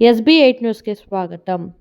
SB eight న్యూస్కి స్వాగతం.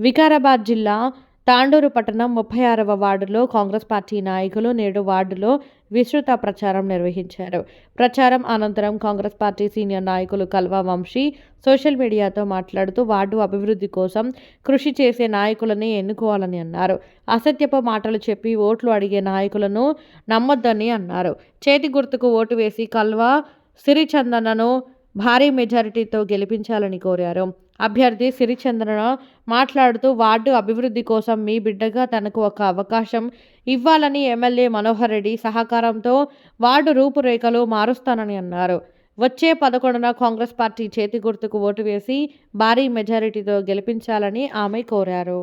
వికారాబాద్ జిల్లా తాండూరు పట్టణం ముప్పై ఆరవ వార్డులో కాంగ్రెస్ పార్టీ నాయకులు నేడు వార్డులో విస్తృత ప్రచారం నిర్వహించారు. ప్రచారం అనంతరం కాంగ్రెస్ పార్టీ సీనియర్ నాయకులు కల్వా వంశీ సోషల్ మీడియాతో మాట్లాడుతూ వార్డు అభివృద్ధి కోసం కృషి చేసే నాయకులని ఎన్నుకోవాలని అన్నారు. అసత్యపు మాటలు చెప్పి ఓట్లు అడిగే నాయకులను నమ్మొద్దని అన్నారు. చేతి గుర్తుకు ఓటు వేసి కల్వా సిరిచందనను భారీ మెజారిటీతో గెలిపించాలని కోరారు. అభ్యర్థి సిరిచంద్రన మాట్లాడుతూ వార్డు అభివృద్ధి కోసం మీ బిడ్డగా తనకు ఒక అవకాశం ఇవ్వాలని ఎమ్మెల్యే మనోహర్ రెడ్డి సహకారంతో వార్డు రూపురేఖలు మారుస్తానని అన్నారు. వచ్చే పదకొండున కాంగ్రెస్ పార్టీ చేతి గుర్తుకు ఓటు వేసి భారీ మెజారిటీతో గెలిపించాలని ఆమె కోరారు.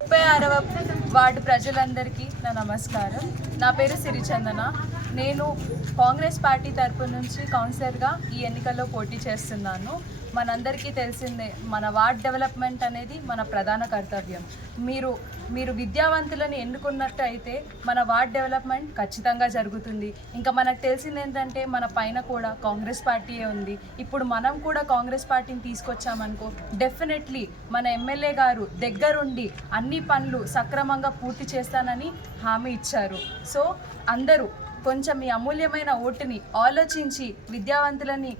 ముప్పై ఆరవ వార్డు ప్రజలందరికీ నా నమస్కారం. నా పేరు సిరిచందన. నేను కాంగ్రెస్ పార్టీ తరపు నుంచి కౌన్సిలర్గా ఈ ఎన్నికల్లో పోటీ చేస్తున్నాను. మనందరికీ తెలిసిందే మన వార్డ్ డెవలప్మెంట్ అనేది మన ప్రధాన కర్తవ్యం. మీరు మీరు విద్యావంతులను ఎన్నుకున్నట్టు అయితే మన వార్డ్ డెవలప్మెంట్ ఖచ్చితంగా జరుగుతుంది. ఇంకా మనకు తెలిసింది ఏంటంటే మన పైన కూడా కాంగ్రెస్ పార్టీయే ఉంది. ఇప్పుడు మనం కూడా కాంగ్రెస్ పార్టీని తీసుకొచ్చామనుకో డెఫినెట్లీ మన ఎమ్మెల్యే గారు దగ్గరుండి అన్ని పనులు సక్రమంగా పూర్తి చేస్తానని హామీ ఇచ్చారు. సో అందరూ కొంచెం మీ అమూల్యమైన ఓటుని ఆలోచించి విద్యావంతులని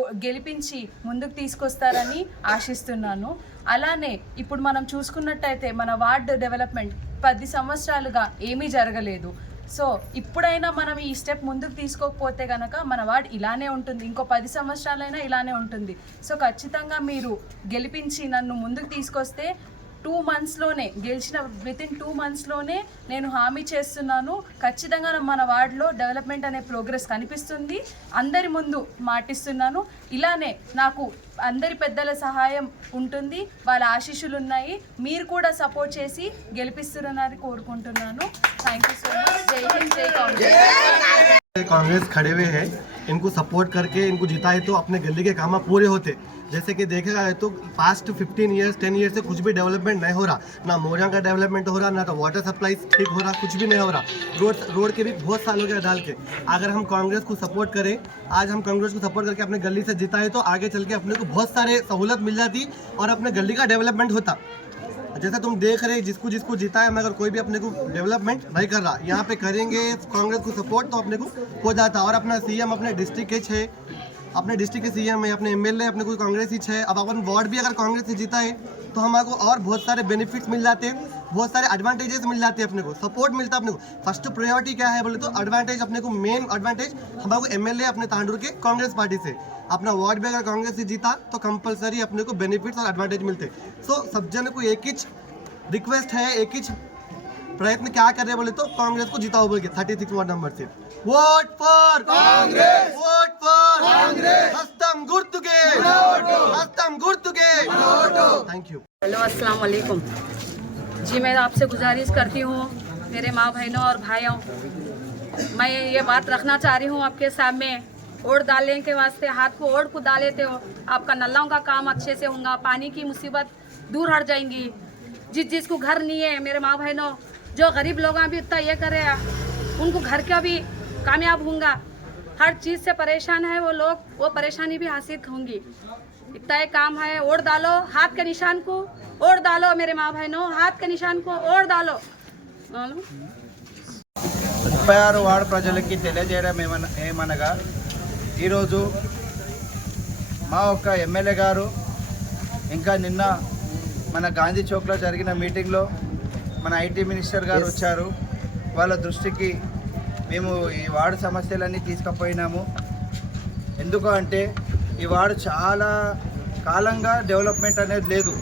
గెలిపించి ముందుకు తీసుకొస్తారని ఆశిస్తున్నాను. అలానే ఇప్పుడు మనం చూసుకున్నట్టయితే మన వార్డు డెవలప్మెంట్ పది సంవత్సరాలుగా ఏమీ జరగలేదు. సో ఇప్పుడైనా మనం ఈ స్టెప్ ముందుకు తీసుకోకపోతే కనుక మన వార్డ్ ఇలానే ఉంటుంది. ఇంకో పది సంవత్సరాలైనా ఇలానే ఉంటుంది. సో ఖచ్చితంగా మీరు గెలిపించి నన్ను ముందుకు తీసుకొస్తే టూ మంత్స్లోనే గెలిచిన విత్ ఇన్ టూ మంత్స్లోనే నేను హామీ చేస్తున్నాను. ఖచ్చితంగా మన వార్డులో డెవలప్మెంట్ అనే ప్రోగ్రెస్ కనిపిస్తుంది. అందరి ముందు మాటిస్తున్నాను. ఇలానే నాకు అందరి పెద్దల సహాయం ఉంటుంది. వాళ్ళ ఆశీస్సులు ఉన్నాయి. మీరు కూడా సపోర్ట్ చేసి గెలిపిస్తున్నారని కోరుకుంటున్నాను. థ్యాంక్ యూ సో మచ్ జై హింద్ జై కాంగ్రెస్! कांग्रेस खड़े हुए हैं, इनको सपोर्ट करके, इनको जिताए तो अपने गली के काम पूरे होते। जैसे कि देखा जाए तो पास्ट 15 इयर्स 10 इयर्स से कुछ भी डेवलपमेंट नहीं हो रहा। ना मोरिया का डेवलपमेंट हो रहा, ना तो वाटर सप्लाई ठीक हो रहा, कुछ भी नहीं हो रहा। रोड रोड के भी बहुत साल हो गया डाल के। अगर हम कांग्रेस को सपोर्ट करें, आज हम कांग्रेस को सपोर्ट करके अपने गली से जिताए तो आगे चल के अपने को बहुत सारे सहूलत मिल जाती और अपने गली का डेवलपमेंट होता। जैसा तुम देख रहे जिसको जिसको जीता है, मगर कोई भी अपने को डेवलपमेंट नहीं कर रहा। यहाँ पे करेंगे, कांग्रेस को सपोर्ट तो अपने को हो जाता और अपना सीएम अपने डिस्ट्रिक्ट के छः अपने डिस्ट्रिक्ट के सीएम है, अपने एमएलए अपने कोई कांग्रेस ही छः अब अपन वार्ड भी अगर कांग्रेस से जीता है तो हमारे और बहुत सारे बेनिफिट्स मिल जाते हैं बहुत सारे एडवांटेजेस मिल जाते हैं अपने को सपोर्ट मिलता है अपने को। फ़र्स्ट प्रायोरिटी क्या है बोले तो एडवांटेज अपने को मेन एडवांटेज हमारे को एमएलए अपने तांडूर के कांग्रेस पार्टी से। अपना वार्ड भी अगर कांग्रेस से जीता तो कंपलसरी अपने को बेनिफिट्स और एडवांटेज मिलते सो so, सब जन को एक ही रिक्वेस्ट है एक ही प्रयत्न क्या कर रहे बोले तो कांग्रेस को जिताओ बोल के थर्टी सिक्स वार्ड नंबर से। Vote for Congress! Vote for अस्सलाम वालेकुम जी, मैं आपसे गुजारिश करती हूँ, मेरे माँ बहनों और भाइयों, मैं ये बात रखना चाह रही हूँ आपके सामने। ओढ़ डालने के वास्ते, हाथ को ओढ़ को डाले तो आपका नल्लों का काम अच्छे से होगा, पानी की मुसीबत दूर हट जाएँगी। जिस जिसको घर नहीं है, मेरे माँ बहनों जो गरीब लोग भी उतना ये करे उनको घर का भी कामयाब होंगे हर चीज़ से परेशान है वो लोग, वो परेशानी भी हासिल होंगी। इतना ही काम है ओढ़ डालो हाथ के निशान को ओढ़ डालो मेरे माँ बहनों हाथ के निशान को ओढ़ डालो मालूम? ముప్పై ఆరు వార్డు ప్రజలకి తెలియజేయడం ఏమన ఏమనగా ఈరోజు మా ఒక్క ఎమ్మెల్యే గారు ఇంకా నిన్న మన గాంధీ చౌక్లో జరిగిన మీటింగ్లో మన ఐటీ మినిస్టర్ గారు వచ్చారు వాళ్ళ దృష్టికి మేము ఈ వార్డు సమస్యలన్నీ తీసుకుపోయినాము ఎందుకు అంటే ఈ వార్డు చాలా కాలంగా డెవలప్మెంట్ అనేది లేదు.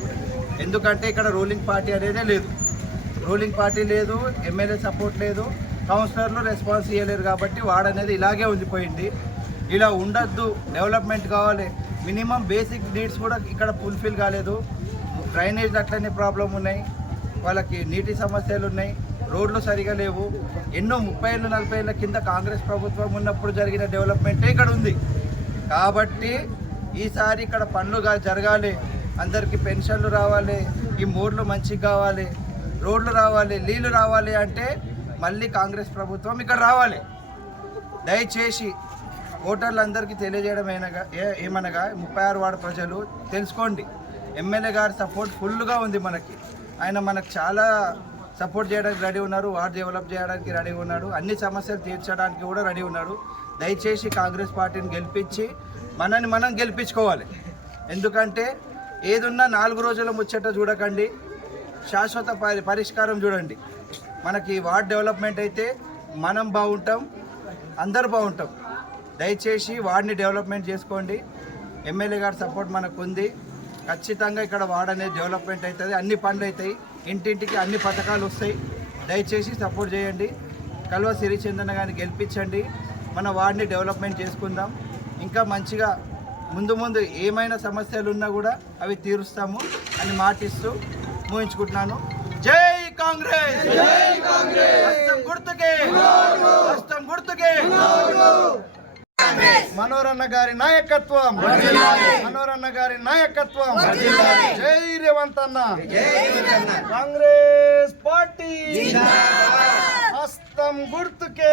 ఎందుకంటే ఇక్కడ రూలింగ్ పార్టీ అనేదే లేదు. రూలింగ్ పార్టీ లేదు ఎమ్మెల్యే సపోర్ట్ లేదు కౌన్సిలర్లు రెస్పాన్స్ ఇవ్వలేరు కాబట్టి వార్డ్ అనేది ఇలాగే ఉండిపోయింది. ఇలా ఉండద్దు డెవలప్మెంట్ కావాలి. మినిమం బేసిక్ నీడ్స్ కూడా ఇక్కడ ఫుల్ఫిల్ కాలేదు. డ్రైనేజ్ అట్లనే ప్రాబ్లం ఉన్నాయి. వాళ్ళకి నీటి సమస్యలు ఉన్నాయి. రోడ్లు సరిగా లేవు. ఎన్నో ముప్పై ఏళ్ళు నలభై ఏళ్ళ కింద కాంగ్రెస్ ప్రభుత్వం ఉన్నప్పుడు జరిగిన డెవలప్మెంటే ఇక్కడ ఉంది. కాబట్టి ఈసారి ఇక్కడ పనులుగా జరగాలి. అందరికీ పెన్షన్లు రావాలి. ఈ మూడ్లు మంచిగా కావాలి. రోడ్లు రావాలి నీళ్ళు రావాలి అంటే మళ్ళీ కాంగ్రెస్ ప్రభుత్వం ఇక్కడ రావాలి. దయచేసి ఓటర్లందరికీ తెలియజేయడం ఏనగా ఏమనగా ముప్పై ఆరు వార్డు ప్రజలు తెలుసుకోండి. ఎమ్మెల్యే గారి సపోర్ట్ ఫుల్గా ఉంది మనకి. ఆయన మనకు చాలా సపోర్ట్ చేయడానికి రెడీ ఉన్నారు వార్డు డెవలప్ చేయడానికి రెడీ ఉన్నాడు అన్ని సమస్యలు తీర్చడానికి కూడా రెడీ ఉన్నాడు దయచేసి కాంగ్రెస్ పార్టీని గెలిపించి మనని మనం గెలిపించుకోవాలి. ఎందుకంటే ఏదున్నా నాలుగు రోజుల ముచ్చట చూడకండి శాశ్వత పరిష్కారం చూడండి. మనకి వార్డ్ డెవలప్మెంట్ అయితే మనం బాగుంటాం అందరు బాగుంటాం. దయచేసి వార్డ్ని డెవలప్మెంట్ చేసుకోండి. ఎమ్మెల్యే గారి సపోర్ట్ మనకు ఉంది ఖచ్చితంగా ఇక్కడ వార్డ్ అనేది డెవలప్మెంట్ అవుతుంది అన్ని పనులు అవుతాయి ఇంటింటికి అన్ని పథకాలు వస్తాయి. దయచేసి సపోర్ట్ చేయండి. కల్వ సిరిచందన గారిని గెలిపించండి. మన వార్డ్ని డెవలప్మెంట్ చేసుకుందాం. ఇంకా మంచిగా ముందు ముందు ఏమైనా సమస్యలు ఉన్నా కూడా అవి తీరుస్తాము అని మాటిస్తూ ముగించుకుంటున్నాను. జై కాంగ్రెస్! జై కాంగ్రెస్! హస్తం గుర్తుకే! గుర్తుకే! మనోరన్న గారి నాయకత్వం! మనోరన్న గారి నాయకత్వం! జై రేవంత్ అన్న కాంగ్రెస్ పార్టీ! హస్తం గుర్తుకే!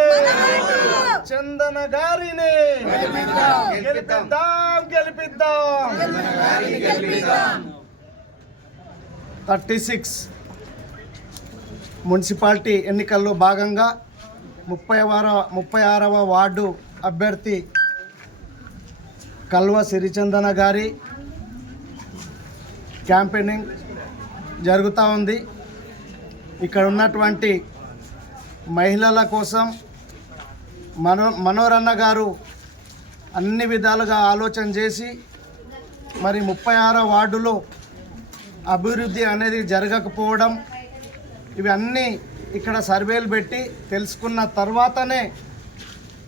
చందన గారిని! గెలిపిద్దాం! గెలిపిద్దాం! థర్టీ సిక్స్ మున్సిపాలిటీ ఎన్నికల్లో భాగంగా ముప్పై వార ముప్పై ఆరవ వార్డు అభ్యర్థి కల్వ సిరిచందన గారి క్యాంపెయినింగ్ జరుగుతూ ఉంది. ఇక్కడ ఉన్నటువంటి మహిళల కోసం మనో మనోరన్న గారు అన్ని విధాలుగా ఆలోచన చేసి మరి ముప్పై ఆరో వార్డులో అభివృద్ధి అనేది జరగకపోవడం ఇవన్నీ ఇక్కడ సర్వేలు పెట్టి తెలుసుకున్న తర్వాతనే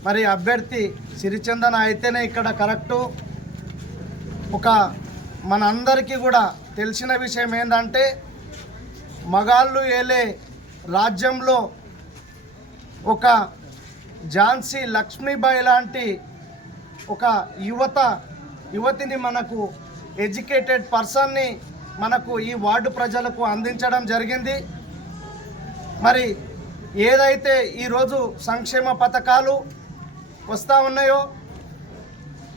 మరి అభ్యర్థి సిరిచందన అయితేనే ఇక్కడ కరెక్టు. ఒక మనందరికీ కూడా తెలిసిన విషయం ఏంటంటే మగాళ్ళు ఏలే రాజ్యంలో ఒక ఝాన్సీ లక్ష్మీబాయి లాంటి ఒక యువత యువతిని మనకు ఎడ్యుకేటెడ్ పర్సన్ని మనకు ఈ వార్డు ప్రజలకు అందించడం జరిగింది. మరి ఏదైతే ఈరోజు సంక్షేమ పథకాలు వస్తూ ఉన్నాయో?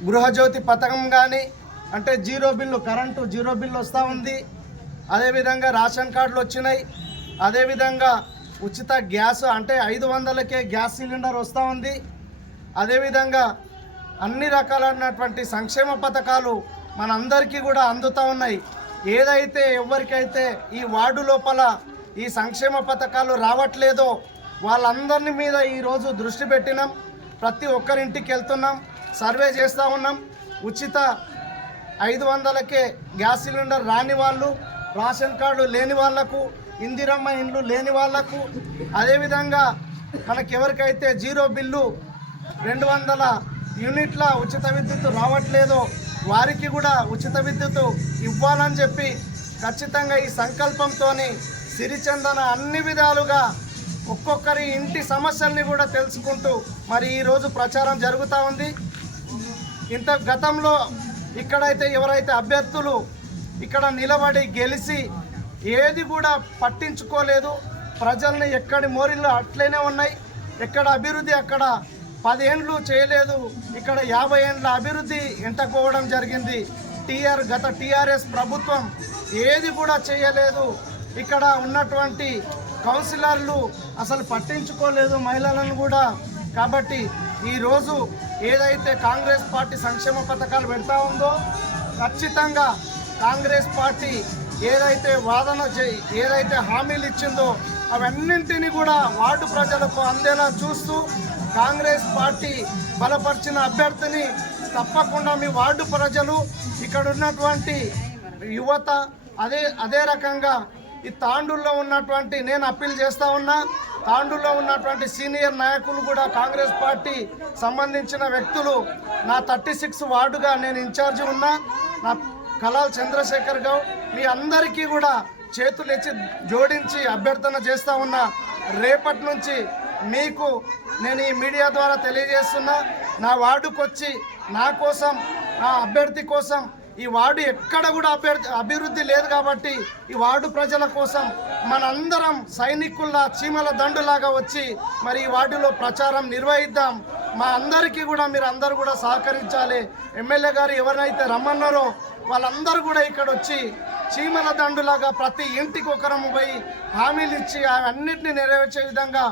గృహజ్యోతి పథకం కానీ అంటే zero bill current zero bill వస్తూ ఉంది. అదేవిధంగా రేషన్ కార్డులు వచ్చినాయి. అదేవిధంగా ఉచిత గ్యాస్ అంటే ఐదు వందలకే గ్యాస్ సిలిండర్ వస్తూ ఉంది. అదేవిధంగా అన్ని రకాలైనటువంటి సంక్షేమ పథకాలు మనందరికీ కూడా అందుతూ ఉన్నాయి. ఏదైతే ఎవరికైతే ఈ వార్డు లోపల ఈ సంక్షేమ పథకాలు రావట్లేదో వాళ్ళందరిని మీద ఈరోజు దృష్టి పెట్టినాం. ప్రతి ఒక్కరింటికి వెళ్తున్నాం సర్వే చేస్తూ ఉన్నాం. ఉచిత ఐదు వందలకే గ్యాస్ సిలిండర్ రాని వాళ్ళు రేషన్ కార్డు లేని వాళ్ళకు ఇందిరమ్మ ఇండ్లు లేని వాళ్ళకు అదేవిధంగా మనకి ఎవరికైతే జీరో బిల్లు రెండు వందల యూనిట్ల ఉచిత విద్యుత్ రావట్లేదో వారికి కూడా ఉచిత విద్యుత్ ఇవ్వాలని చెప్పి ఖచ్చితంగా ఈ సంకల్పంతో సిరిచందన అన్ని విధాలుగా ఒక్కొక్కరి ఇంటి సమస్యల్ని కూడా తెలుసుకుంటూ మరి ఈరోజు ప్రచారం జరుగుతూ ఉంది. ఇంత గతంలో ఇక్కడైతే ఎవరైతే అభ్యర్థులు ఇక్కడ నిలబడి గెలిచి ఏది కూడా పట్టించుకోలేదు. ప్రజల్ని ఎక్కడి మోరిళ్ళు అట్లనే ఉన్నాయి. ఎక్కడ అభివృద్ధి అక్కడ పదేండ్లు చేయలేదు. ఇక్కడ యాభై ఏండ్ల అభివృద్ధి ఎంటకోవడం జరిగింది. టీఆర్ గత టీఆర్ఎస్ ప్రభుత్వం ఏది కూడా చేయలేదు. ఇక్కడ ఉన్నటువంటి కౌన్సిలర్లు అసలు పట్టించుకోలేదు మహిళలను కూడా. కాబట్టి ఈరోజు ఏదైతే కాంగ్రెస్ పార్టీ సంక్షేమ పథకాలు పెడతా ఉందో ఖచ్చితంగా కాంగ్రెస్ పార్టీ ఏదైతే వాదన ఏదైతే హామీలు ఇచ్చిందో అవన్నింటినీ కూడా వార్డు ప్రజలకు అందేలా చూస్తూ కాంగ్రెస్ పార్టీ బలపరిచిన అభ్యర్థిని తప్పకుండా మీ వార్డు ప్రజలు ఇక్కడ ఉన్నటువంటి యువత అదే అదే రకంగా ఈ తాండూల్లో ఉన్నటువంటి నేను అప్పీల్ చేస్తా ఉన్నా తాండూల్లో ఉన్నటువంటి సీనియర్ నాయకులు కూడా కాంగ్రెస్ పార్టీ సంబంధించిన వ్యక్తులు నా థర్టీ సిక్స్ వార్డుగా నేను ఇన్ఛార్జి ఉన్నా నా కలాల్ చంద్రశేఖర్ గౌడ్ మీ అందరికీ కూడా చేతులు జోడించి అభ్యర్థన చేస్తూ ఉన్నా. రేపటి నుంచి మీకు నేను ఈ మీడియా ద్వారా తెలియజేస్తున్నా నా వార్డుకొచ్చి నా కోసం నా అభ్యర్థి కోసం ఈ వార్డు ఎక్కడ కూడా అభివృద్ధి లేదు కాబట్టి ఈ వార్డు ప్రజల కోసం మనందరం సైనికుల్లా చీమల దండులాగా వచ్చి మరి ఈ వార్డులో ప్రచారం నిర్వహిద్దాం. మా అందరికీ కూడా మీరు అందరూ కూడా సహకరించాలి. ఎమ్మెల్యే గారు ఎవరినైతే రమ్మన్నారో వాళ్ళందరూ కూడా ఇక్కడ వచ్చి చీమల దండులాగా ప్రతి ఇంటికి ఒకరము పోయి హామీలు ఇచ్చి అన్నింటినీ నెరవేర్చే విధంగా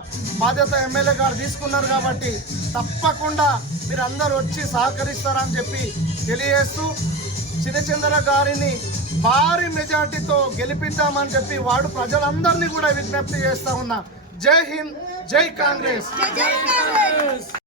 బాధ్యత ఎమ్మెల్యే గారు తీసుకున్నారు కాబట్టి తప్పకుండా మీరు అందరూ వచ్చి సహకరిస్తారని చెప్పి తెలియజేస్తూ చిరచందర గారిని భారీ మెజార్టీతో గెలిపిద్దామని చెప్పి వాడు ప్రజలందరినీ కూడా విజ్ఞప్తి చేస్తా ఉన్నా. జై హింద్ జై కాంగ్రెస్.